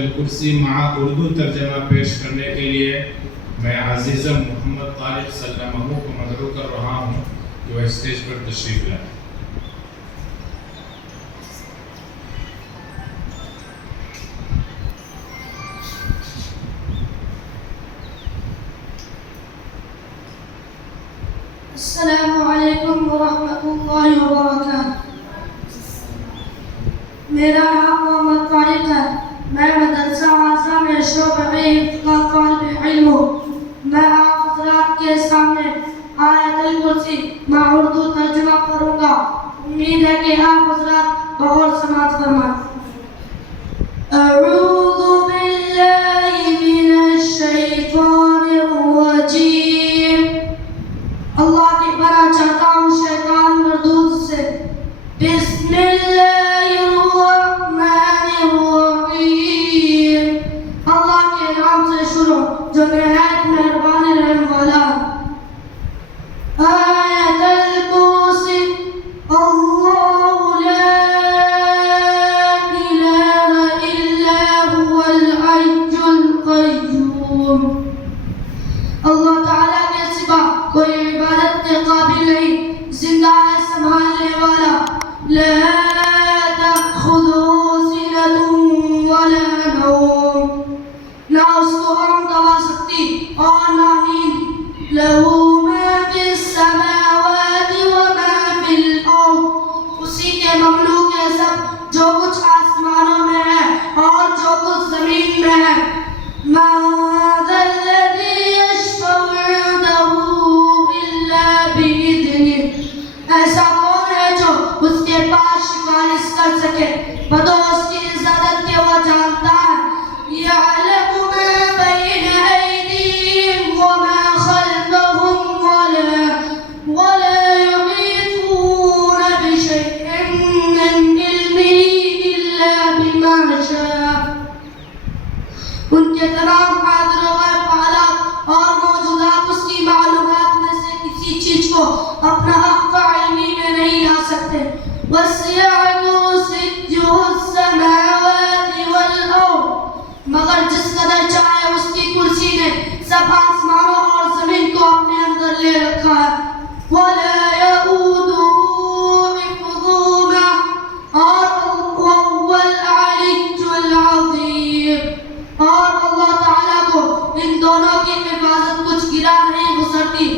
الکرسی مع اردو ترجمہ پیش کرنے کے لیے میں عزیزم محمد طارق سلمہ کو مدعو کر رہا ہوں کہ وہ اسٹیج پر تشریف لائیں۔ السلام علیکم ورحمۃ اللہ وبرکاتہ۔ میرا نام محمد طارق ہے، میں مدرسہ اعظم میں شعبہ حفظ کا طالب علم ہوں۔ میں آپ حضرات کے سامنے آیت الکرسی میں اردو ترجمہ کروں گا۔ امید ہے کہ آپ حضرات بغور سماعت فرمائیں۔ اعوذ باللہ من الشیطان الرجیم۔ اللہ کی پناہ چاہتا ہوں شیطان مردود سے۔ بسم اللہ الرحمن الرحیم۔ اللہ کے نام سے شروع جو نہایت مہربان رحم والا۔ آیت الکرسی اللہ لا الہ الا هو الحی القیوم۔ اللہ تعالیٰ کے سوا کوئی عبادت کے قابل نہیں، زندہ ہے سنبھالنے والا۔ لا تأخذه سنة ولا نوم، نہ اس کو غم دبا سکتی اور نہ نیند۔ له ما في السماوات وما في الأرض، اسی کے مملوک ہے سب جو کچھ آسمانوں میں ہے اور جو کچھ زمین میں ہے۔ من ذا الذی یشفع عنده الا بإذنہ، ایسا کون ہے جو اس کے پاس سفارش کر سکے بدو اس کی عزت کے؟ وہ جانتا ہے۔ یعلم ما بین ایدیہم وما خلفہم ولا یحیطون بشیء من علمہ الا بما شاء۔ ان کے تمام حاضر و غائب حالات اور موجودات اس کی معلومات میں سے کسی چیز کو اپنا حق علمی میں نہیں لا سکتے۔ وسع کرسیہ السماوات والارض، مگر جس قدر چاہے اس کی کرسی نے سب آسمانوں اور زمین کو اپنے اندر لے رکھا ہے۔ ولا یؤودہ حفظہما، اور وهو العلی العظیم، اور اللہ تعالیٰ کو ان دونوں کی حفاظت کچھ گرا نہیں گزرتی۔